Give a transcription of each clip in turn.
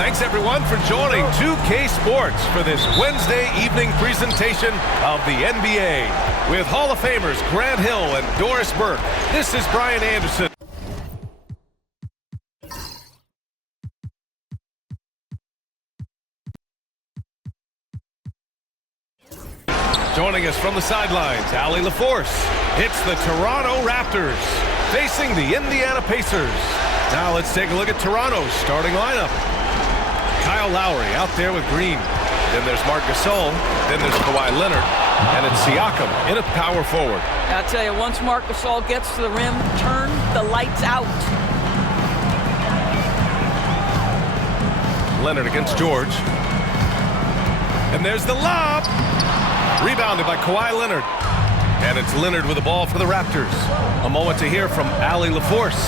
Thanks, everyone, for joining 2K Sports for this Wednesday evening presentation of the NBA. With Hall of Famers Grant Hill and Doris Burke, this is Brian Anderson. Joining us from the sidelines, Allie LaForce. It's the Toronto Raptors facing the Indiana Pacers. Now let's take a look at Toronto's starting lineup. Kyle Lowry out there with Green. Then there's Marc Gasol. Then there's Kawhi Leonard. And it's Siakam in at power forward. I'll tell you, once Marc Gasol gets to the rim, turn the lights out. Leonard against George. And there's the lob. Rebounded by Kawhi Leonard. And it's Leonard with the ball for the Raptors. A moment to hear from Allie LaForce.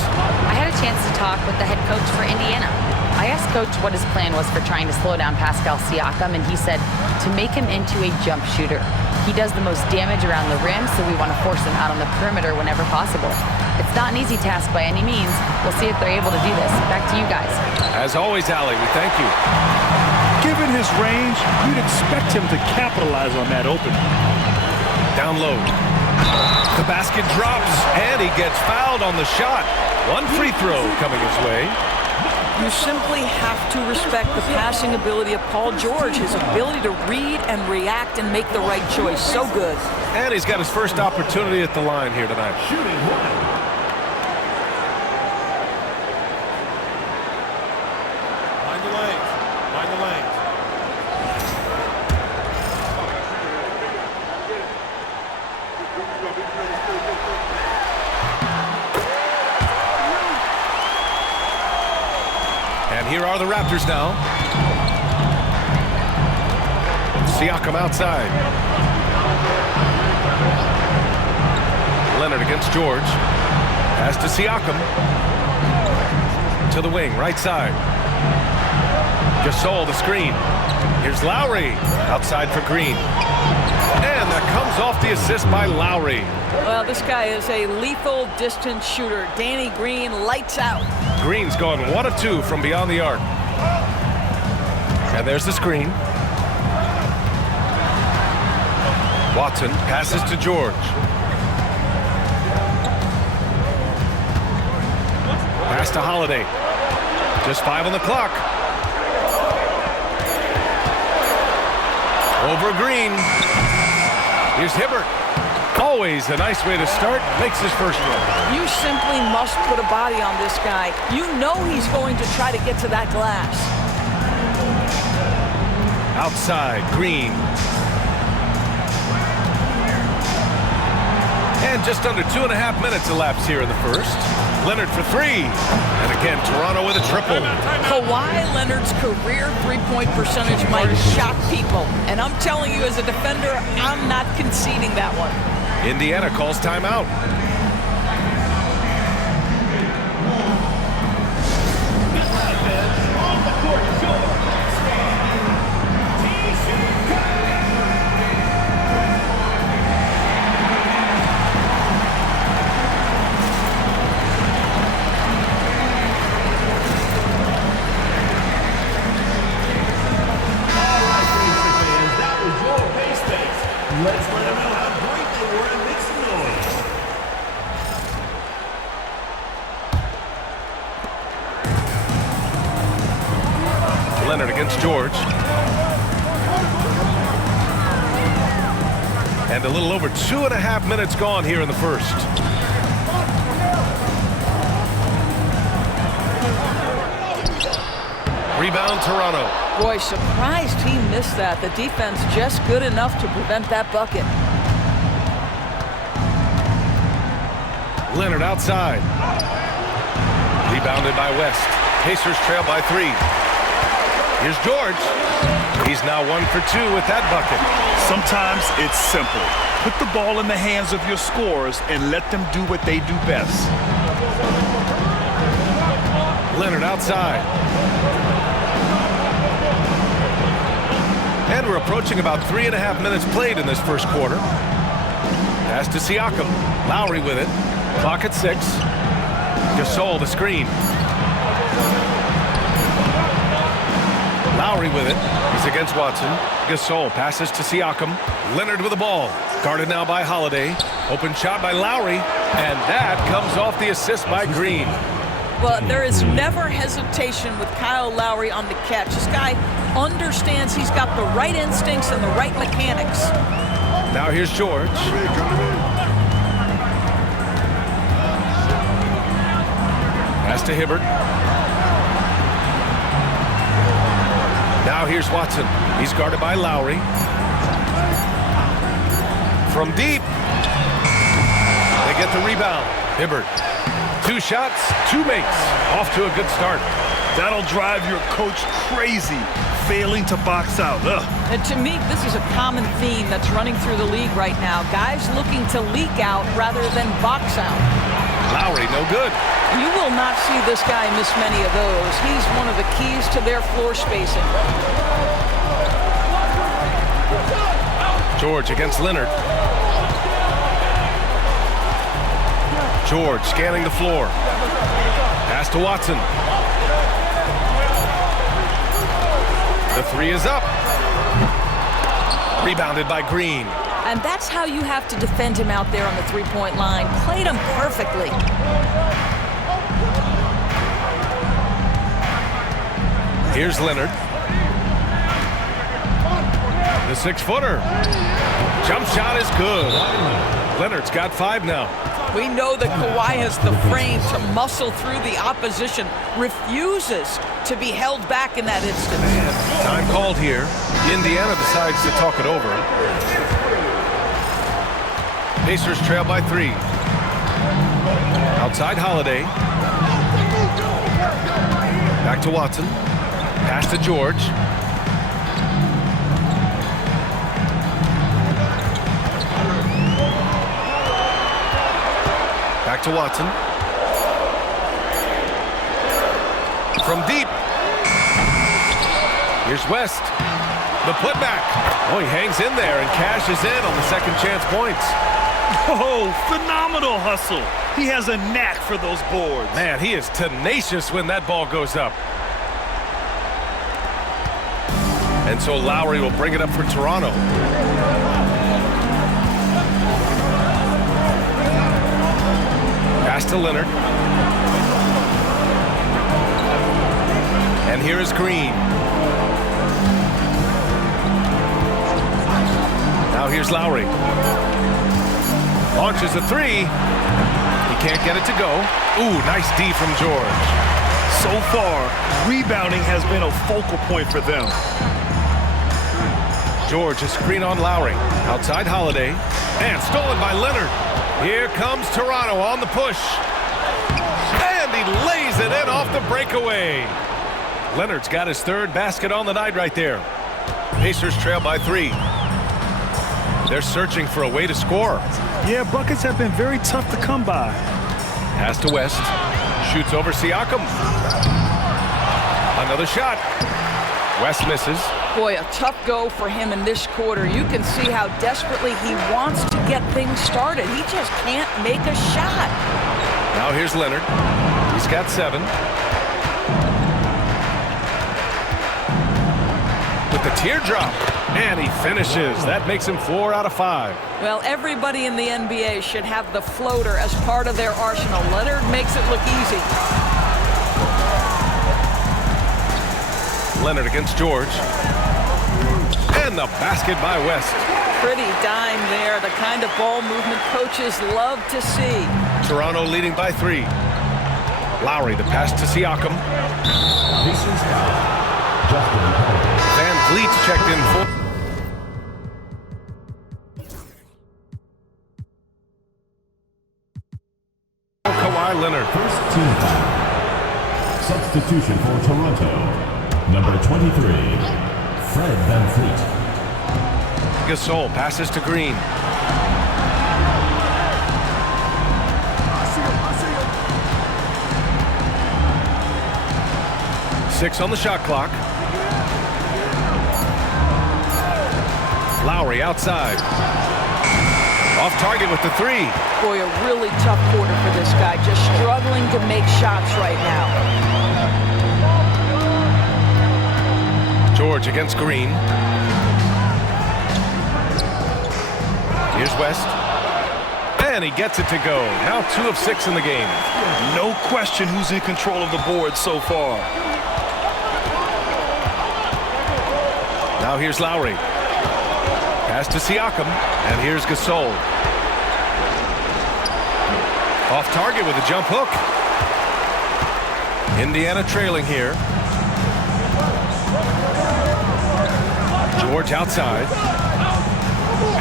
I had a chance to talk with the head coach for Indiana. I asked Coach what his plan was for trying to slow down Pascal Siakam, and he said to make him into a jump shooter. He does the most damage around the rim, so we want to force him out on the perimeter whenever possible. It's not an easy task by any means. We'll see if they're able to do this. Back to you guys. As always, Allie, we thank you. Given his range, you'd expect him to capitalize on that opening. Down low. The basket drops, and he gets fouled on the shot. One free throw coming his way. You simply have to respect the passing ability of Paul George, his ability to read and react and make the right choice. So good. And he's got his first opportunity at the line here tonight. Shooting one. Mind the lane. Mind the lane. And here are the Raptors now. Siakam outside. Leonard against George. Pass to Siakam. To the wing, right side. Gasol, the screen. Here's Lowry. Outside for Green. And that comes off the assist by Lowry. Well, this guy is a lethal distance shooter. Danny Green, lights out. Green's gone 1 of 2 from beyond the arc. And there's the screen. Watson passes to George. Pass to Holiday. Just 5 on the clock. Over Green. Here's Hibbert. Always a nice way to start. Makes his first one. You simply must put a body on this guy. You know he's going to try to get to that glass. Outside, Green. And just under 2.5 minutes elapsed here in the first. Leonard for 3. And again, Toronto with a triple. Kawhi Leonard's career three-point percentage might shock people. And I'm telling you, as a defender, I'm not conceding that one. Indiana calls timeout. Let's let them know how great they were and make some noise. Leonard against George. And a little over 2.5 minutes gone here in the first. Rebound, Toronto. Boy, surprised he missed that. The defense just good enough to prevent that bucket. Leonard outside. Rebounded by West. Pacers trail by 3. Here's George. He's now 1 for 2 with that bucket. Sometimes it's simple. Put the ball in the hands of your scorers and let them do what they do best. Leonard outside. And we're approaching about 3.5 minutes played in this first quarter. Pass to Siakam. Lowry with it. Clock at 6. Gasol, the screen. Lowry with it. He's against Watson. Gasol passes to Siakam. Leonard with the ball. Guarded now by Holiday. Open shot by Lowry. And that comes off the assist by Green. Well, there is never hesitation with Kyle Lowry on the catch. This guy understands he's got the right instincts and the right mechanics. Now here's George. Pass to Hibbert. Now here's Watson. He's guarded by Lowry. From deep. They get the rebound. Hibbert. 2 shots, 2 makes. Off to a good start. That'll drive your coach crazy, failing to box out. Ugh. And to me, this is a common theme that's running through the league right now. Guys looking to leak out rather than box out. Lowry, no good. You will not see this guy miss many of those. He's one of the keys to their floor spacing. George against Leonard. George scanning the floor. Pass to Watson. The 3 is up. Rebounded by Green. And that's how you have to defend him out there on the three-point line. Played him perfectly. Here's Leonard. The 6-footer. Jump shot is good. Leonard's got 5 now. We know that Kawhi has the frame to muscle through the opposition, refuses to be held back in that instant. Time called here. Indiana decides to talk it over. Pacers trail by 3. Outside Holiday. Back to Watson. Pass to George. Back to Watson. From deep. Here's West. The putback. Oh, he hangs in there and cashes in on the second chance points. Oh, phenomenal hustle. He has a knack for those boards. Man, he is tenacious when that ball goes up. And so Lowry will bring it up for Toronto. Pass to Leonard. And here is Green. Now here's Lowry. Launches a 3. He can't get it to go. Ooh, nice D from George. So far, rebounding has been a focal point for them. George, a screen on Lowry. Outside Holiday. And stolen by Leonard. Here comes Toronto on the push. And he lays it in off the breakaway. Leonard's got his 3rd basket on the night right there. Pacers trail by 3. They're searching for a way to score. Yeah, buckets have been very tough to come by. Pass to West. Shoots over Siakam. Another shot. West misses. Boy, a tough go for him in this quarter. You can see how desperately he wants to get things started. He just can't make a shot. Now here's Leonard. He's got 7. With the teardrop. And he finishes. That makes him 4 out of 5. Well, everybody in the NBA should have the floater as part of their arsenal. Leonard makes it look easy. Leonard against George. And the basket by West. Pretty dime there. The kind of ball movement coaches love to see. Toronto leading by 3. Lowry, the pass to Siakam. Van Vliet's checked in for. Kawhi Leonard. First team foul. Substitution for Toronto. Number 23, Fred VanVleet. Gasol passes to Green. Six on the shot clock. Lowry outside. Off target with the 3. Boy, a really tough quarter for this guy. Just struggling to make shots right now. George against Green. Here's West. And he gets it to go. Now 2 of 6 in the game. No question who's in control of the board so far. Now here's Lowry. Pass to Siakam. And here's Gasol. Off target with a jump hook. Indiana trailing here. George outside.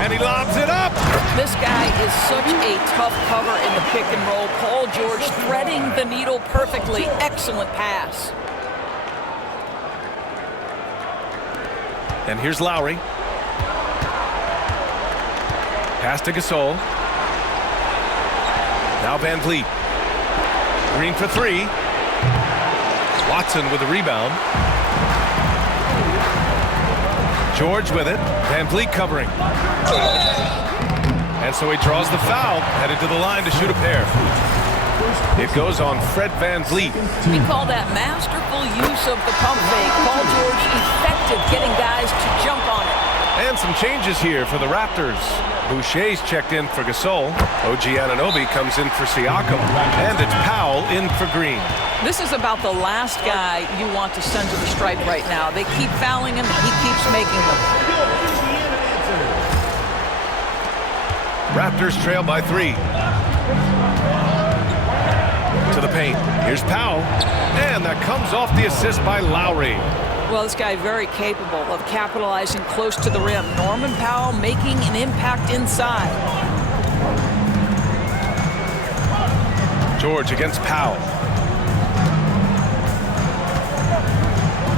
And he lobs it up. This guy is such a tough cover in the pick and roll. Paul George threading the needle perfectly. Excellent pass. And here's Lowry. Pass to Gasol. Now Van Vliet. Green for 3. Watson with a rebound. George with it. Van Vliet covering. And so he draws the foul, headed to the line to shoot a pair. It goes on Fred Van Vliet. We call that masterful use of the pump fake. Paul George effective getting guys to jump on it. And some changes here for the Raptors. Boucher's checked in for Gasol. O.G. Anunoby comes in for Siakam. And it's Powell in for Green. This is about the last guy you want to send to the stripe right now. They keep fouling him, he keeps making them. Raptors trail by 3. To the paint. Here's Powell. And that comes off the assist by Lowry. Well, this guy very capable of capitalizing close to the rim. Norman Powell making an impact inside. George against Powell.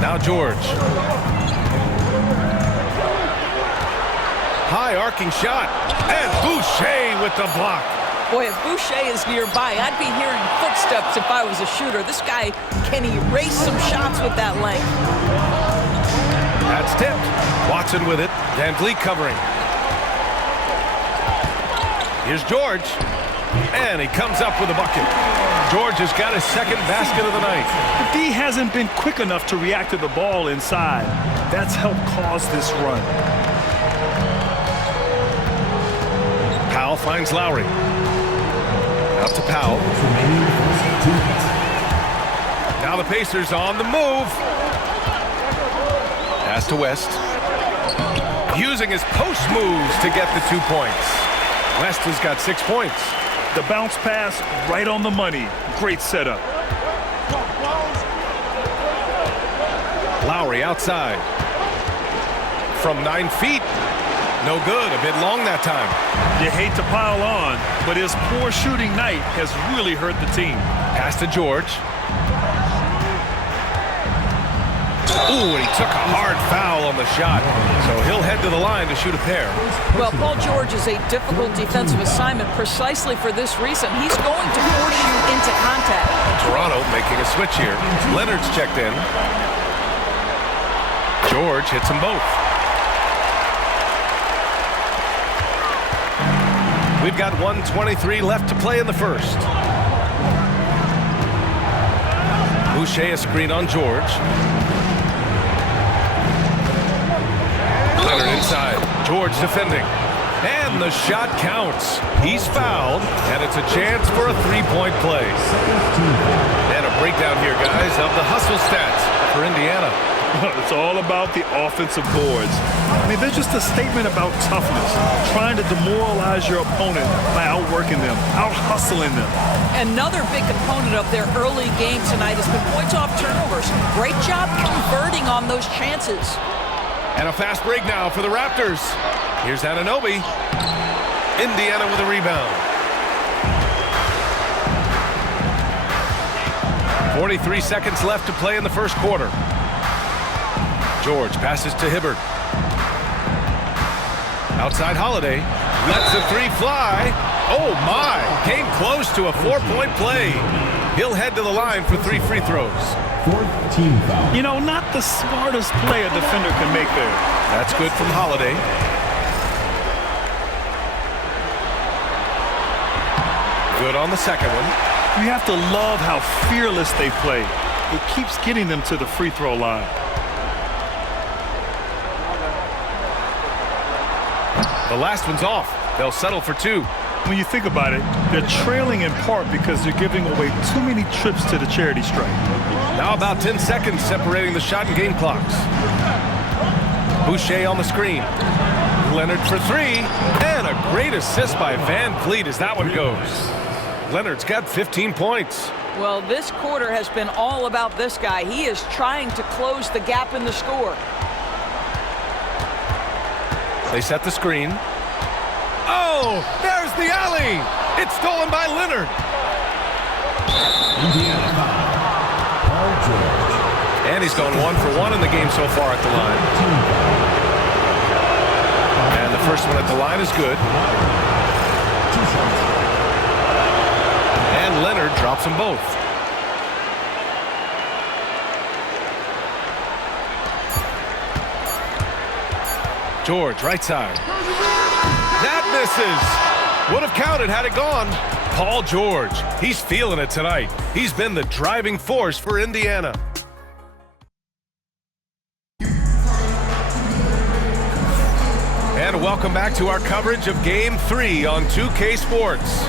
Now George. High arcing shot. And Boucher with the block. Boy, if Boucher is nearby, I'd be hearing footsteps if I was a shooter. This guy can erase some shots with that length. That's tipped. Watson with it. Van Vliet covering. Here's George. And he comes up with a bucket. George has got his second basket of the night. The D hasn't been quick enough to react to the ball inside. That's helped cause this run. Powell finds Lowry. Out to Powell. Now the Pacers on the move. Pass to West. Using his post moves to get the 2 points. West has got 6 points. The bounce pass right on the money. Great setup. Lowry outside. From 9 feet. No good. A bit long that time. You hate to pile on, but his poor shooting night has really hurt the team. Pass to George. Ooh, and he took a hard foul on the shot. So he'll head to the line to shoot a pair. Well, Paul George is a difficult defensive assignment precisely for this reason. He's going to force you into contact. Toronto making a switch here. Leonard's checked in. George hits them both. We've got 1:23 left to play in the first. Boucher a screen on George. Leonard inside. George defending. And the shot counts. He's fouled, and it's a chance for a three-point play. And a breakdown here, guys, of the hustle stats for Indiana. It's all about the offensive boards. I mean, they're just a statement about toughness, trying to demoralize your opponent by outworking them, out-hustling them. Another big component of their early game tonight has been points off turnovers. Great job converting on those chances. And a fast break now for the Raptors. Here's Anunoby. Indiana with a rebound. 43 seconds left to play in the first quarter. George passes to Hibbert. Outside Holiday. Lets the three fly. Oh, my. Came close to a four-point play. He'll head to the line for 3 free throws. 14 foul. You know, not the smartest play a defender can make there. That's good from Holiday. Good on the second one. You have to love how fearless they play. It keeps getting them to the free throw line. The last one's off. They'll settle for 2. When you think about it, they're trailing in part because they're giving away too many trips to the charity stripe. Now about 10 seconds separating the shot and game clocks. Boucher on the screen. Leonard for 3. And a great assist by Van Vliet as that one goes. Leonard's got 15 points. Well, this quarter has been all about this guy. He is trying to close the gap in the score. They set the screen. Oh, there's the alley. It's stolen by Leonard. Indiana foul. Paul George. And he's gone 1 for 1 in the game so far at the line. And the first one at the line is good. And Leonard drops them both. George, right side. That misses. Would have counted had it gone. Paul George, he's feeling it tonight. He's been the driving force for Indiana. And welcome back to our coverage of Game 3 on 2K Sports.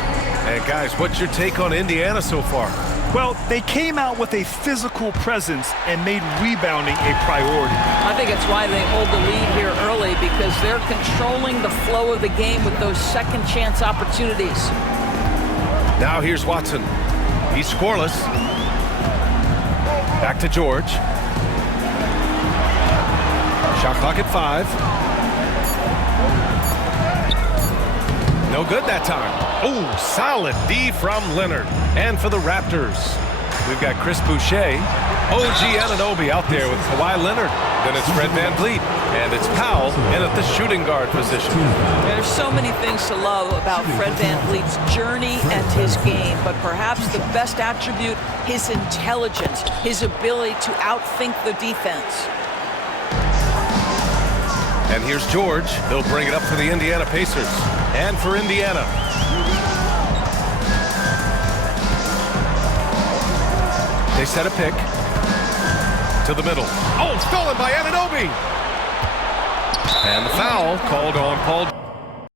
And guys, what's your take on Indiana so far? Well, they came out with a physical presence and made rebounding a priority. I think it's why they hold the lead here early, because they're controlling the flow of the game with those second chance opportunities. Now here's Watson. He's scoreless. Back to George. Shot clock at 5. No good that time. Oh, solid D from Leonard. And for the Raptors, we've got Chris Boucher, O.G. Anunoby out there with Kawhi Leonard. Then it's Fred Van Vliet. And it's Powell in at the shooting guard position. There's so many things to love about Fred Van Vliet's journey and his game, but perhaps the best attribute, his intelligence, his ability to outthink the defense. And here's George. He'll bring it up for the Indiana Pacers. And for Indiana. They set a pick. To the middle. Oh, stolen by Anunoby. And the foul called on Paul.